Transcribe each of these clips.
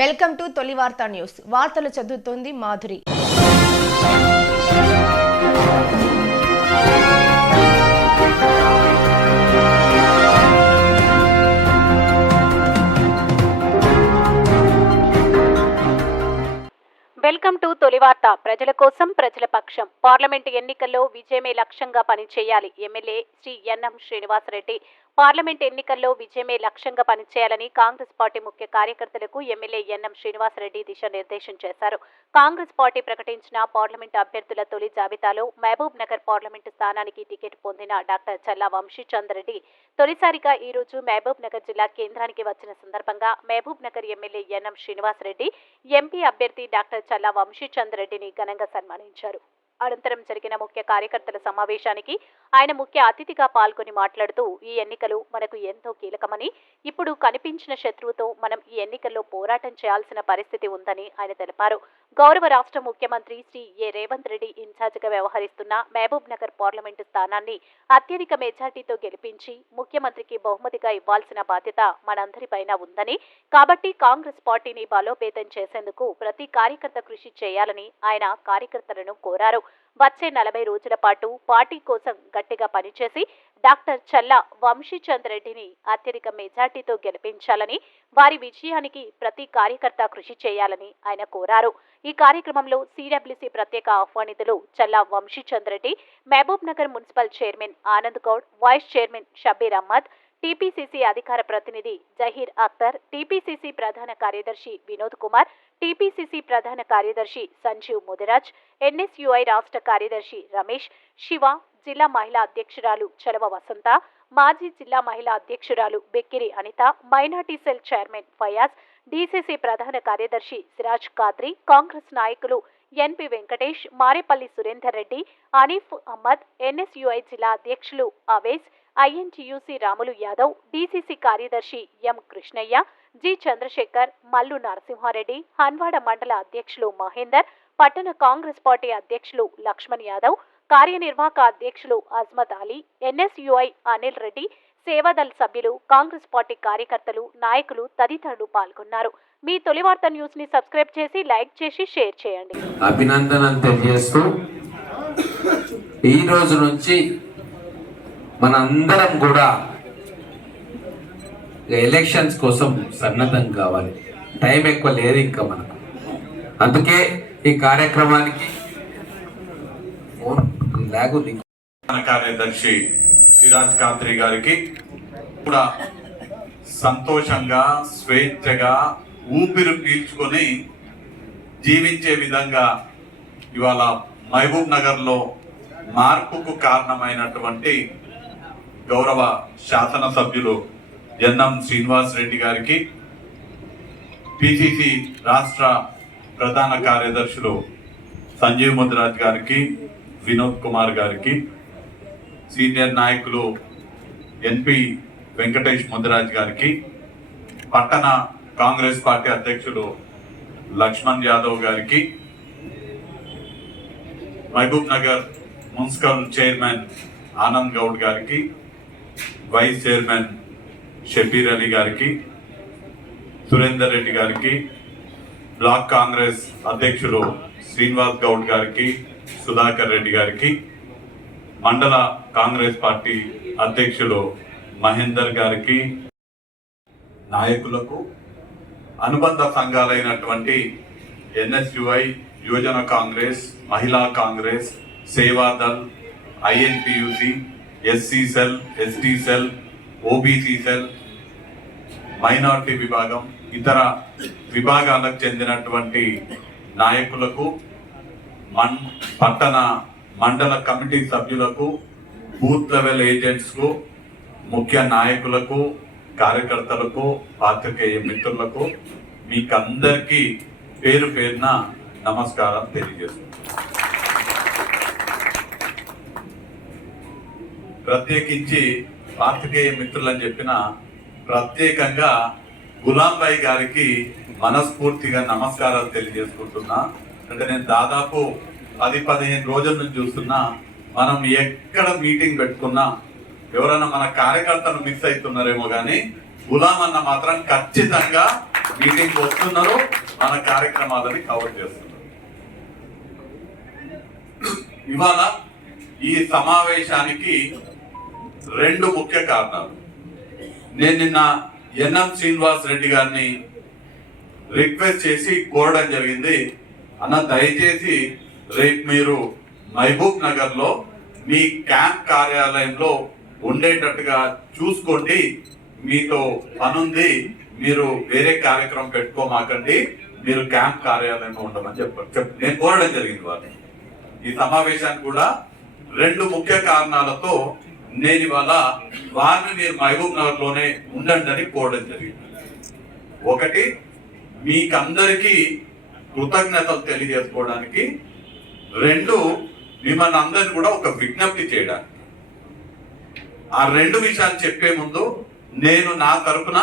Welcome to తొలి వార్తా news. వార్తలు చదువుతోంది మాధురి. వెల్కమ్ టు తొలివార్త ప్రజల కోసం ప్రజల పక్షం. పార్లమెంటు ఎన్నికల్లో విజయమే లక్ష్యంగా పనిచేయాలి. MLA Shri NM Srinivasa Reddy parliament ఎన్నికల్లో విజయమే లక్ష్యంగా పనిచేయాలని కాంగ్రెస్ పార్టీ ముఖ్య కార్యకర్తలకు ఎమ్మెల్యే ఎన్ఎం శ్రీనివాసరెడ్డి దిశానిర్దేశం చేశారు. కాంగ్రెస్ పార్టీ ప్రకటించిన పార్లమెంట్ అభ్యర్థుల తొలి జాబితాలో మహబూబ్ నగర్ పార్లమెంటు స్థానానికి టికెట్ పొందిన డాక్టర్ చల్లా వంశీచంద్రెడ్డి. తొలిసారిగా ఈ రోజు మహబూబ్ నగర్ జిల్లా కేంద్రానికి వచ్చిన సందర్భంగా Mahbubnagar MLA NM Srinivasa Reddy MP అభ్యర్థి డాక్టర్ చల్లా వంశీచంద్రెడ్డిని ఘనంగా సన్మానించారు. అనంతరం జరిగిన ముఖ్య కార్యకర్తల సమావేశానికి ఆయన ముఖ్య అతిథిగా పాల్గొని మాట్లాడుతూ ఈ ఎన్నికలు మనకు ఎంతో కీలకమని ఇప్పుడు కనిపించిన శత్రువుతో మనం ఈ ఎన్నికల్లో పోరాటం చేయాల్సిన పరిస్థితి ఉందని ఆయన తెలిపారు. గౌరవ రాష్ట్ర ముఖ్యమంత్రి శ్రీ ఏ. రేవంత్ రెడ్డి ఇన్ఛార్జిగా వ్యవహరిస్తున్న మహబూబ్ నగర్ పార్లమెంటు స్థానాన్ని అత్యధిక మెజార్టీతో గెలిపించి ముఖ్యమంత్రికి బహుమతిగా ఇవ్వాల్సిన బాధ్యత మనందరిపైన ఉందని కాబట్టి కాంగ్రెస్ పార్టీని బలోపేతం చేసేందుకు ప్రతి కార్యకర్త కృషి చేయాలని ఆయన కార్యకర్తలను కోరారు. వచ్చే నలభై రోజుల పాటు పార్టీ కోసం గట్టిగా పనిచేసి డాక్టర్ చల్లా వంశీచంద్ రెడ్డిని అత్యధిక మెజార్టీతో గెలిపించాలని వారి విజయానికి ప్రతి కార్యకర్త కృషి చేయాలని ఆయన కోరారు. ఈ కార్యక్రమంలో సిడబ్ల్యూసీ ప్రత్యేక ఆహ్వానితులు Challa Vamshi Chand Reddy Mahbubnagar municipal chairman Anand Goud vice chairman Shabbir Ahmed TPCC అధికార ప్రతినిధి జహీర్ అఖ్తర్ టీపీసీసీ ప్రధాన కార్యదర్శి వినోద్ కుమార్ టీపీసీసీ ప్రధాన కార్యదర్శి సంజీవ్ ముదిరాజ్ ఎన్ఎస్యుఐ రాష్ట్ర కార్యదర్శి రమేష్ శివ జిల్లా మహిళా అధ్యక్షురాలు చలవ వసంత మాజీ జిల్లా మహిళా అధ్యక్షురాలు Bekkiri Anitha minority cell chairman Fayaz DCC ప్రధాన కార్యదర్శి సిరాజ్ కాద్రి కాంగ్రెస్ నాయకులు ఎన్పి వెంకటేష్ మారేపల్లి సురేందర్ రెడ్డి అనీఫ్ అహ్మద్ ఎన్ఎస్యుఐ జిల్లా అధ్యక్షులు అవేస్ ఐఎన్టీయూసీ రాములు యాదవ్ డీసీసీ కార్యదర్శి ఎం కృష్ణయ్య జి చంద్రశేఖర్ మల్లు నరసింహారెడ్డి హన్వాడ మండల అధ్యక్షులు మహేందర్ పట్టణ కాంగ్రెస్ పార్టీ అధ్యక్షులు లక్ష్మణ్ యాదవ్ కార్యనిర్వాహక అధ్యక్షులు అజ్మత్ అలీ ఎన్ఎస్యుఐ అనిల్ రెడ్డి సేవాదల్ సభ్యులు కాంగ్రెస్ పార్టీ కార్యకర్తలు నాయకులు తదితరులు పాల్గొన్నారు. మీ తొలి వార్త న్యూస్ని సబ్స్క్రైబ్ చేసి లైక్ చేసి షేర్ చేయండి. అభినందనలు తెలియజేస్తూ ఈ రోజు నుంచి మనందరం కూడా ఎలక్షన్స్ కోసం సన్నద్ధం కావాలి. టైం ఎక్కువ లేదు ఇంకా మనకు. అందుకే ఈ కార్యక్రమానికి కార్యదర్శి విరాజ్ కాంత్రి గారికి కూడా సంతోషంగా స్వేచ్ఛగా ఊపిరి పీల్చుకొని జీవించే విధంగా ఇవాళ మహబూబ్ నగర్లో మార్పుకు కారణమైనటువంటి గౌరవ శాసనసభ్యులు ఎన్ఎం శ్రీనివాస్ రెడ్డి గారికి పిసిసి రాష్ట్ర ప్రధాన కార్యదర్శులు సంజీవ్ ముద్రాజ్ గారికి వినోద్ కుమార్ గారికి సీనియర్ నాయకులు ఎన్పి వెంకటేష్ ముదిరాజ్ గారికి పట్టణ కాంగ్రెస్ పార్టీ అధ్యక్షులు లక్ష్మణ్ యాదవ్ గారికి మహబూబ్ నగర్ మున్సిపల్ చైర్మన్ ఆనంద్ గౌడ్ గారికి వైస్ చైర్మన్ షబీర్ అలీ గారికి సురేందర్ రెడ్డి గారికి బ్లాక్ కాంగ్రెస్ అధ్యక్షులు శ్రీనివాస్ గౌడ్ గారికి సుధాకర్ రెడ్డి గారికి మండల కాంగ్రెస్ పార్టీ అధ్యక్షులు మహేందర్ గారికి నాయకులకు అనుబంధ సంఘాలైనటువంటి ఎన్ఎస్యుఐ యువజన కాంగ్రెస్ మహిళా Congress Seva Dal ఐఎన్పియుసి SC cell ST cell OBC cell minority విభాగం ఇతర విభాగాలకు చెందినటువంటి నాయకులకు మన్ పట్టణ మండల కమిటీ సభ్యులకు బూత్ లెవెల్ ఏజెంట్స్కు ముఖ్య నాయకులకు కార్యకర్తలకు పాత్రికేయ మిత్రులకు మీకందరికీ పేరు పేరున నమస్కారం తెలియజేస్తున్నాను. ప్రత్యేకించి పాత్రికేయ మిత్రులని చెప్పిన ప్రత్యేకంగా గులాంబాయి గారికి మనస్ఫూర్తిగా నమస్కారాలు తెలియజేసుకుంటున్నా. అంటే నేను దాదాపు పది పదిహేను రోజుల నుంచి చూస్తున్నా మనం ఎక్కడ మీటింగ్ పెట్టుకున్నా ఎవరైనా మన కార్యకర్తలు మిస్ అవుతున్నారేమో కానీ గులాం అన్న మాత్రం ఖచ్చితంగా మీటింగ్ వస్తున్నారు మన కార్యక్రమాలని కవర్ చేస్తున్నారు. ఇవాళ ఈ సమావేశానికి రెండు ముఖ్య కారణాలు. నేను నిన్న ఎన్ఎం శ్రీనివాస్ రెడ్డి గారిని రిక్వెస్ట్ చేసి కోరడం జరిగింది. అన్న దయచేసి రేపు మీరు మహబూబ్ నగర్లో మీ క్యాంప్ కార్యాలయంలో ఉండేటట్టుగా చూసుకోండి. మీతో పనుంది. మీరు వేరే కార్యక్రమం పెట్టుకోమాకండి. మీరు క్యాంప్ కార్యాలయంలో ఉండమని చెప్పారు చెప్ నేను కోరడం జరిగింది వాళ్ళని. ఈ సమావేశానికి కూడా రెండు ముఖ్య కారణాలతో నేను ఇవాళ వారిని మీరు మహబూబ్ నగర్లోనే ఉండండి అని కోరడం జరిగింది. ఒకటి మీకందరికీ కృతజ్ఞతలు తెలియజేసుకోవడానికి రెండు మిమ్మల్ని అందరిని కూడా ఒక విజ్ఞప్తి చేయడానికి. ఆ రెండు విషయాలు చెప్పే ముందు నేను నా తరపున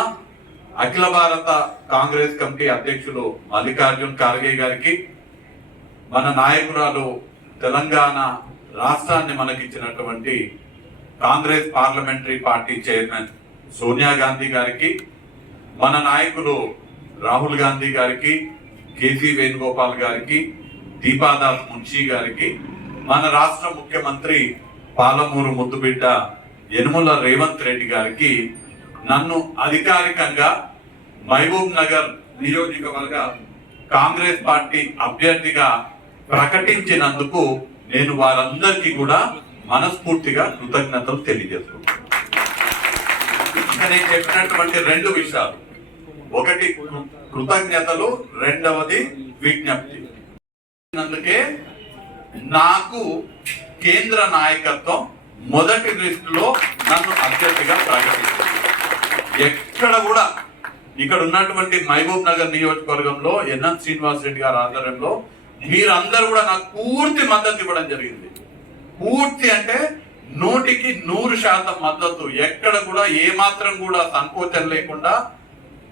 అఖిల భారత కాంగ్రెస్ కమిటీ అధ్యక్షులు మల్లికార్జున్ ఖార్గే గారికి మన నాయకురాలు తెలంగాణ రాష్ట్రాన్ని మనకిచ్చినటువంటి Congress parliamentary party chairman Sonia Gandhi గారికి మన నాయకులు రాహుల్ గాంధీ గారికి కేసీ వేణుగోపాల్ గారికి దీపాదాస్ మున్షీ గారికి మన రాష్ట్ర ముఖ్యమంత్రి పాలమూరు ముద్దుబిడ్డ యనుమల రేవంత్ రెడ్డి గారికి నన్ను అధికారికంగా మహబూబ్ నగర్ నియోజకవర్గ కాంగ్రెస్ పార్టీ అభ్యర్థిగా ప్రకటించినందుకు నేను వారందరికీ కూడా మనస్ఫూర్తిగా కృతజ్ఞతలు తెలియజేస్తున్నాను నేను చెప్పినటువంటి రెండు విషయాలు. ఒకటి కృతజ్ఞతలు రెండవది విజ్ఞప్తి. అందుకే నాకు కేంద్ర నాయకత్వం మొదటి లిస్టులో నన్ను అభ్యర్థిగా ప్రకటిస్తుంది ఎక్కడ కూడా ఇక్కడ ఉన్నటువంటి మహబూబ్ నగర్ నియోజకవర్గంలో ఎన్ఎన్ శ్రీనివాస్ రెడ్డి గారి ఆధ్వర్యంలో మీరందరూ కూడా నాకు పూర్తి మద్దతు ఇవ్వడం జరిగింది. పూర్తి అంటే నూటికి నూరు శాతం మద్దతు. ఎక్కడ కూడా ఏమాత్రం కూడా సంకోచం లేకుండా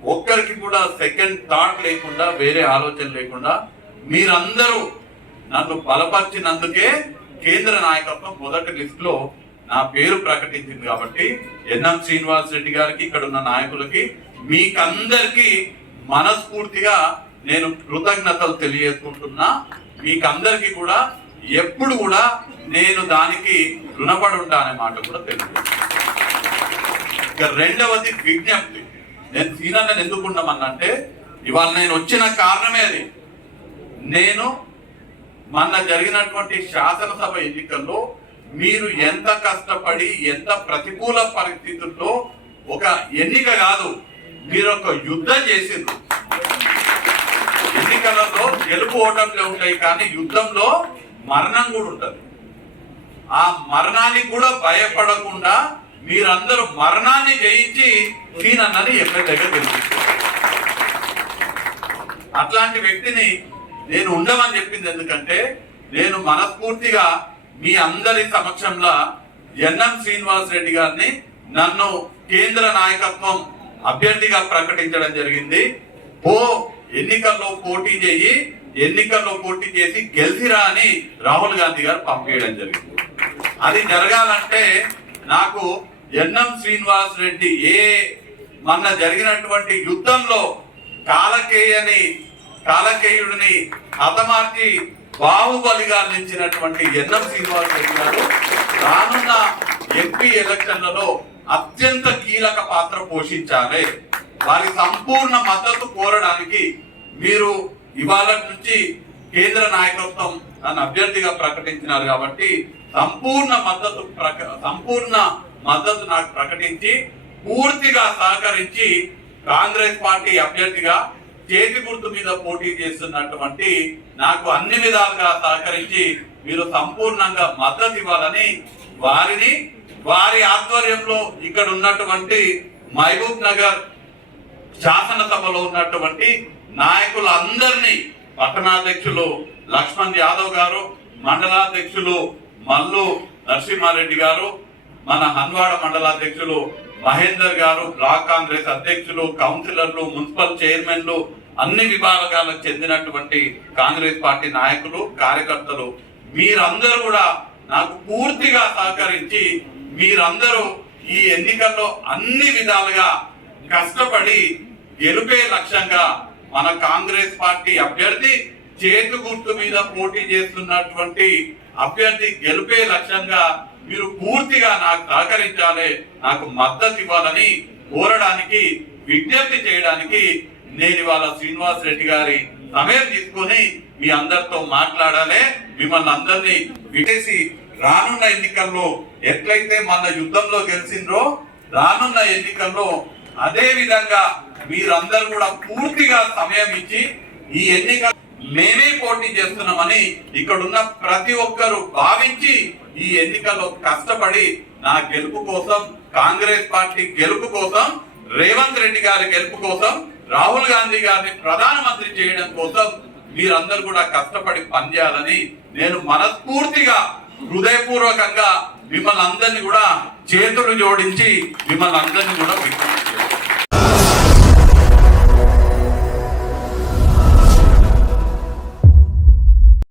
ఒక్కరికి కూడా సెకండ్ థాట్ లేకుండా వేరే ఆలోచన లేకుండా మీరందరూ నన్ను బలపరిచినందుకే కేంద్ర నాయకత్వం మొదటి లిస్ట్లో నా పేరు ప్రకటించింది కాబట్టి ఎన్ఎం శ్రీనివాస్ రెడ్డి గారికి ఇక్కడ ఉన్న నాయకులకి మీకందరికి మనస్ఫూర్తిగా నేను కృతజ్ఞతలు తెలియజేసుకుంటున్నా. మీకందరికి కూడా ఎప్పుడు కూడా నేను దానికి రుణపడి ఉంటా అనే మాట కూడా తెలుసు ఇక రెండవది విజ్ఞప్తి. నేను సీనియర్ ఎందుకు ఉండమన్నంటే ఇవాళ నేను వచ్చిన కారణమే అది. నేను మొన్న జరిగినటువంటి శాసనసభ ఎన్నికల్లో మీరు ఎంత కష్టపడి ఎంత ప్రతికూల పరిస్థితుల్లో ఒక ఎన్నిక కాదు మీరు ఒక యుద్ధం చేసిండ్రు. ఎన్నికలలో గెలుపు ఓటంలో ఉంటాయి కానీ యుద్ధంలో మరణం కూడా ఉంటుంది. ఆ మరణానికి కూడా భయపడకుండా మీరందరూ మరణాన్ని జయించి సీనన్నని ఎమ్మెల్యేగా గెలిపించారు. అట్లాంటి వ్యక్తిని నేను ఉండమని చెప్పింది ఎందుకంటే నేను మనస్ఫూర్తిగా మీ అందరి సమక్షంలో ఎన్ఎం శ్రీనివాస్ రెడ్డి గారిని నన్ను కేంద్ర నాయకత్వం అభ్యర్థిగా ప్రకటించడం జరిగింది. ఓ ఎన్నికల్లో పోటీ చేయి ఎన్నికల్లో పోటీ చేసి గెలిచిరా అని రాహుల్ గాంధీ గారు పంపేయడం జరిగింది. అది జరగాలంటే నాకు ఎన్ఎం శ్రీనివాస్ రెడ్డి ఏ మొన్న జరిగినటువంటి యుద్ధంలో కాలకేయని కాలకేయుడిని హతమార్చి బాహుబలిగా నిలిచినటువంటి ఎన్ఎం శ్రీనివాస్ రెడ్డి గారు రానున్న ఎంపీ ఎలక్షన్లలో అత్యంత కీలక పాత్ర పోషించాలి. వారి సంపూర్ణ మద్దతు కోరడానికి మీరు ఇవాళ నుంచి కేంద్ర నాయకత్వం నన్ను అభ్యర్థిగా ప్రకటించినారు కాబట్టి సంపూర్ణ మద్దతు ప్రక- సంపూర్ణ మద్దతు నాకు ప్రకటించి పూర్తిగా సహకరించి కాంగ్రెస్ పార్టీ అభ్యర్థిగా చేతి గుర్తు మీద పోటీ చేస్తున్నటువంటి నాకు అన్ని విధాలుగా సహకరించి మీరు సంపూర్ణంగా మద్దతు ఇవ్వాలని వారిని వారి ఆధ్వర్యంలో ఇక్కడ ఉన్నటువంటి మహబూబ్ నగర్ శాసనసభలో ఉన్నటువంటి నాయకులందరినీ పట్టణాధ్యక్షులు లక్ష్మణ్ యాదవ్ గారు మండలాధ్యక్షులు మల్లు నరసింహారెడ్డి గారు మన హన్వాడ మండలాధ్యక్షులు మహేందర్ గారు బ్లాక్ కాంగ్రెస్ అధ్యక్షులు కౌన్సిలర్లు మున్సిపల్ చైర్మన్లు అన్ని విభాగాలకు చెందినటువంటి కాంగ్రెస్ పార్టీ నాయకులు కార్యకర్తలు మీరందరూ కూడా నాకు పూర్తిగా సహకరించి మీరందరూ ఈ ఎన్నికల్లో అన్ని విధాలుగా కష్టపడి గెలుపే లక్ష్యంగా మన కాంగ్రెస్ పార్టీ అభ్యర్థి చేతు గుర్తు మీద పోటీ చేస్తున్నటువంటి అభ్యర్థి గెలుపే లక్ష్యంగా మీరు పూర్తిగా నాకు సహకరించాలి నాకు మద్దతు ఇవ్వాలని కోరడానికి విజ్ఞప్తి చేయడానికి నేను ఇవాళ శ్రీనివాస్ రెడ్డి గారి సమయం తీసుకొని మీ అందరితో మాట్లాడాలి. మిమ్మల్ని అందరినీ విటేసి రానున్న ఎన్నికల్లో ఎట్లయితే మన యుద్ధంలో గెలిచిండ్రో రానున్న ఎన్నికల్లో అదే విధంగా మీరందరూ కూడా పూర్తిగా సమయం ఇచ్చి ఈ ఎన్నిక మేమే పోటీ చేస్తున్నామని ఇక్కడున్న ప్రతి ఒక్కరు భావించి ఈ ఎన్నికల్లో కష్టపడి నా గెలుపు కోసం కాంగ్రెస్ పార్టీ గెలుపు కోసం రేవంత్ రెడ్డి గారి గెలుపు కోసం రాహుల్ గాంధీ గారిని ప్రధానమంత్రి చేయడం కోసం మీరందరూ కూడా కష్టపడి పనిచేయాలని నేను మనస్ఫూర్తిగా హృదయపూర్వకంగా మిమ్మల్ని అందరినీ కూడా చేతులు జోడించి మిమ్మల్ని అందరినీ కూడా విజ్ఞప్తి